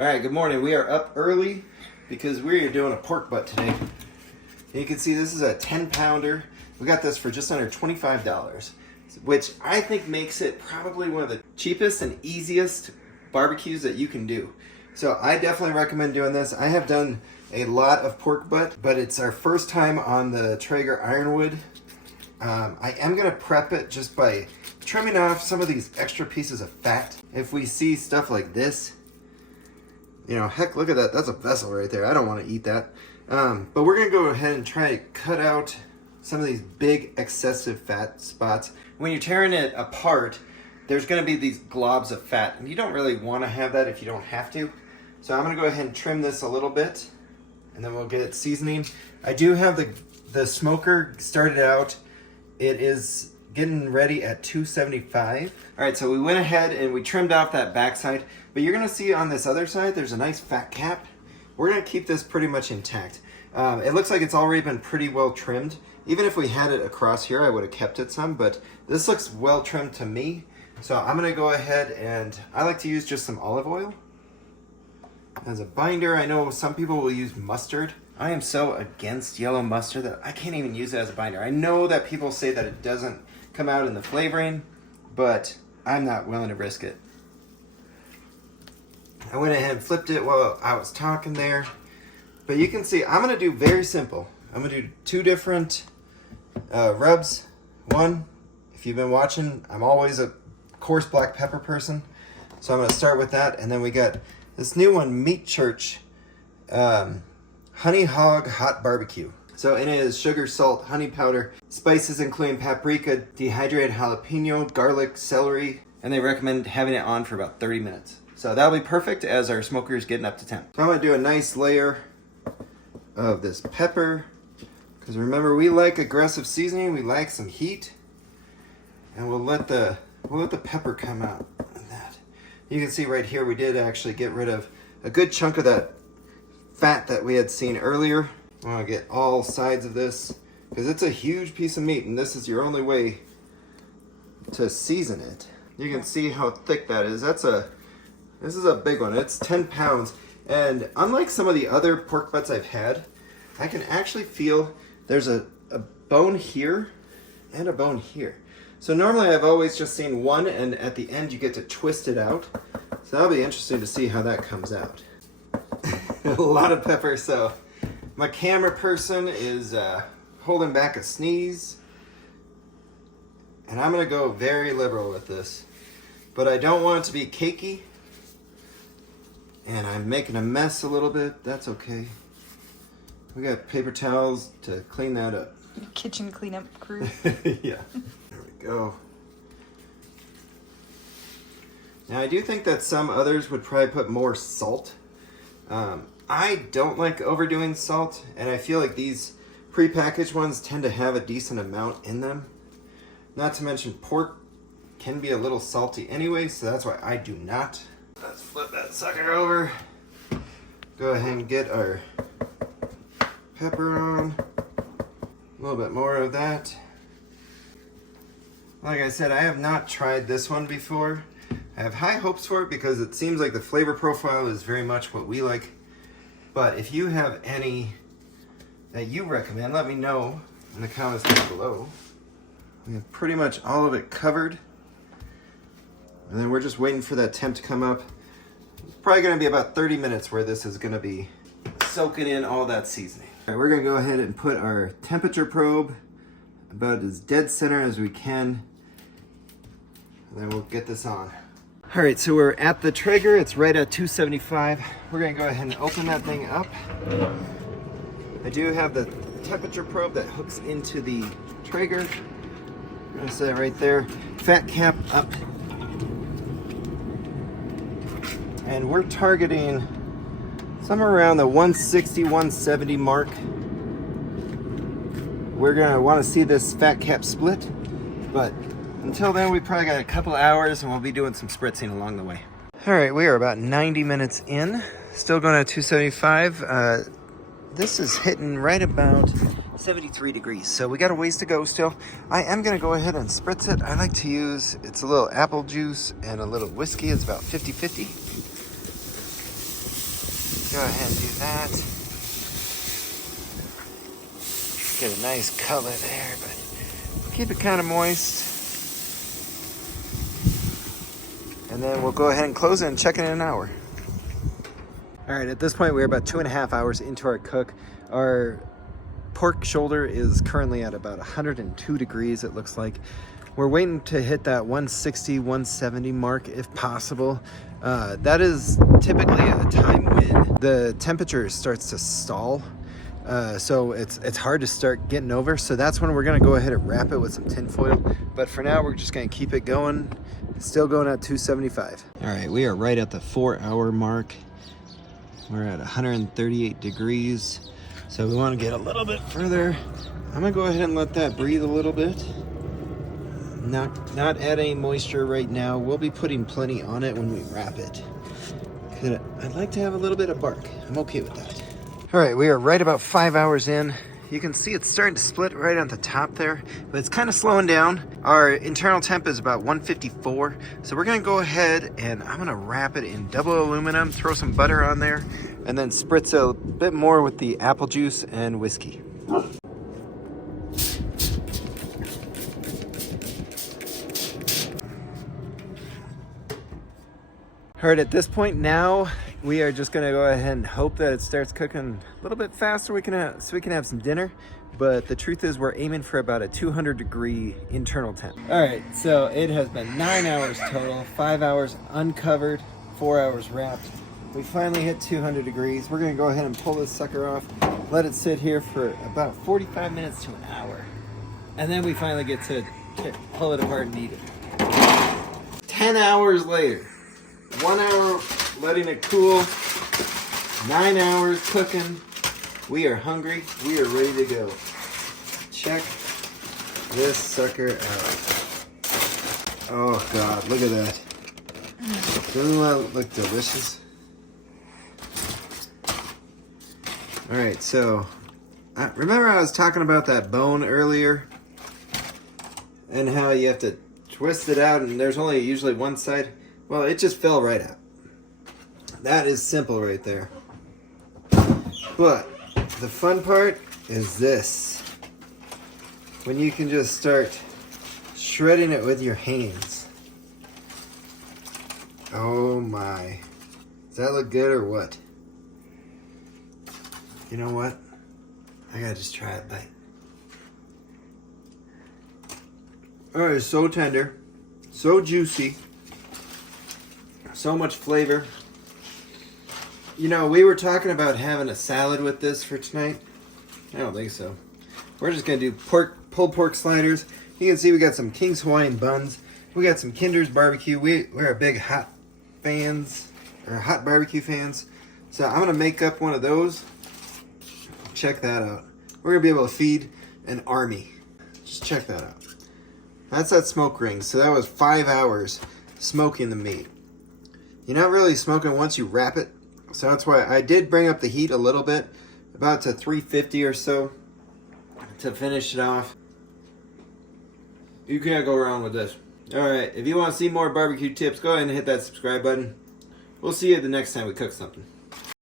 All right, good morning. We are up early because we are doing a pork butt today. And you can see this is a 10-pounder. We got this for just under $25, which I think makes it probably one of the cheapest and easiest barbecues that you can do. So I definitely recommend doing this. I have done a lot of pork butt, but it's our first time on the Traeger Ironwood. I am going to prep it just by trimming off some of these extra pieces of fat. If we see stuff like this, you know, heck, look at that. That's a vessel right there. I don't want to eat that. But we're going to go ahead and try to cut out some of these big excessive fat spots. When you're tearing it apart, there's going to be these globs of fat, and you don't really want to have that if you don't have to. So I'm going to go ahead and trim this a little bit, and then we'll get it seasoning. I do have the smoker started out. It is getting ready at 275. All right, so we went ahead and we trimmed off that backside, but you're gonna see on this other side, there's a nice fat cap. We're gonna keep this pretty much intact. It looks like it's already been pretty well trimmed. Even if we had it across here, I would have kept it some, but this looks well trimmed to me. So I'm gonna go ahead and I like to use just some olive oil as a binder. I know some people will use mustard. I am so against yellow mustard that I can't even use it as a binder. I know that people say that it doesn't come out in the flavoring, but I'm not willing to risk it. I went ahead and flipped it while I was talking there. But you can see I'm going to do very simple. I'm going to do two different rubs. One, if you've been watching, I'm always a coarse black pepper person. So I'm going to start with that. And then we got this new one, Meat Church Honey Hog Hot Barbecue. So in it is sugar, salt, honey powder, spices including paprika, dehydrated jalapeno, garlic, celery, and they recommend having it on for about 30 minutes. So that'll be perfect as our smoker is getting up to temp. So I'm gonna do a nice layer of this pepper, because remember, we like aggressive seasoning, we like some heat, and we'll let the pepper come out in that. You can see right here we did actually get rid of a good chunk of that fat that we had seen earlier. I want to get all sides of this because it's a huge piece of meat, and this is your only way to season it. You can see how thick that is. This is a big one. It's 10 pounds, and unlike some of the other pork butts I've had, I can actually feel there's a bone here and a bone here. So normally I've always just seen one, and at the end you get to twist it out. So that'll be interesting to see how that comes out. A lot of pepper, so my camera person is holding back a sneeze. And I'm going to go very liberal with this. But I don't want it to be cakey. And I'm making a mess a little bit. That's okay. We got paper towels to clean that up. Kitchen cleanup crew. Yeah. There we go. Now I do think that some others would probably put more salt. I don't like overdoing salt, and I feel like these prepackaged ones tend to have a decent amount in them. Not to mention pork can be a little salty anyway, so that's why I do not. Let's flip that sucker over. Go ahead and get our pepper on. A little bit more of that. Like I said, I have not tried this one before. I have high hopes for it because it seems like the flavor profile is very much what we like. But if you have any that you recommend, let me know in the comments down below. We have pretty much all of it covered. And then we're just waiting for that temp to come up. It's probably going to be about 30 minutes where this is going to be soaking in all that seasoning. All right, we're going to go ahead and put our temperature probe about as dead center as we can. And then we'll get this on. All right, so we're at the Traeger. It's right at 275. We're gonna go ahead and open that thing up. I do have the temperature probe that hooks into the Traeger. I'm gonna set it right there. Fat cap up. And we're targeting somewhere around the 160, 170 mark. We're gonna wanna see this fat cap split, but until then, we probably got a couple hours, and we'll be doing some spritzing along the way. All right, we are about 90 minutes in. Still going at 275. This is hitting right about 73 degrees, so we got a ways to go still. I am going to go ahead and spritz it. I like to use, it's a little apple juice and a little whiskey. It's about 50-50. Go ahead and do that. Get a nice color there, but keep it kind of moist. And then we'll go ahead and close it and check it in an hour. All right, at this point, we're about 2.5 hours into our cook. Our pork shoulder is currently at about 102 degrees, it looks like. We're waiting to hit that 160, 170 mark if possible. That is typically a time when the temperature starts to stall. So it's hard to start getting over. So that's when we're gonna go ahead and wrap it with some tin foil. But for now, we're just gonna keep it going. Still going at 275. All right, we are right at the 4-hour mark. We're at 138 degrees. So we wanna get a little bit further. I'm gonna go ahead and let that breathe a little bit. Not add any moisture right now. We'll be putting plenty on it when we wrap it. I'd like to have a little bit of bark. I'm okay with that. All right, we are right about 5 hours in. You can see it's starting to split right on the top there, but it's kind of slowing down. Our internal temp is about 154. So we're gonna go ahead and I'm gonna wrap it in double aluminum, throw some butter on there, and then spritz a bit more with the apple juice and whiskey. All right, at this point now, we are just gonna go ahead and hope that it starts cooking a little bit faster so we can have some dinner. But the truth is we're aiming for about a 200-degree internal temp. All right, so it has been 9 hours total, 5 hours uncovered, 4 hours wrapped. We finally hit 200 degrees. We're gonna go ahead and pull this sucker off, let it sit here for about 45 minutes to an hour. And then we finally get to pull it apart and eat it. 10 hours later. 1 hour letting it cool, 9 hours cooking. We are hungry. We are ready to go. Check this sucker out. Oh God, look at that. Doesn't that look delicious? All right, so remember I was talking about that bone earlier and how you have to twist it out and there's only usually one side? Well, it just fell right out. That is simple right there. But the fun part is this. When you can just start shredding it with your hands. Oh my. Does that look good or what? You know what? I gotta just try a bite. Oh, it's so tender. So juicy. So much flavor. You know, we were talking about having a salad with this for tonight. I don't think so. We're just gonna do pulled pork sliders. You can see we got some King's Hawaiian buns. We got some Kinder's barbecue. We're big hot barbecue fans. So I'm gonna make up one of those. Check that out. We're gonna be able to feed an army. Just check that out. That's that smoke ring. So that was 5 hours smoking the meat. You're not really smoking once you wrap it. So that's why I did bring up the heat a little bit, about to 350 or so to finish it off. You can't go wrong with this. All right, if you want to see more barbecue tips, go ahead and hit that subscribe button. We'll see you the next time we cook something.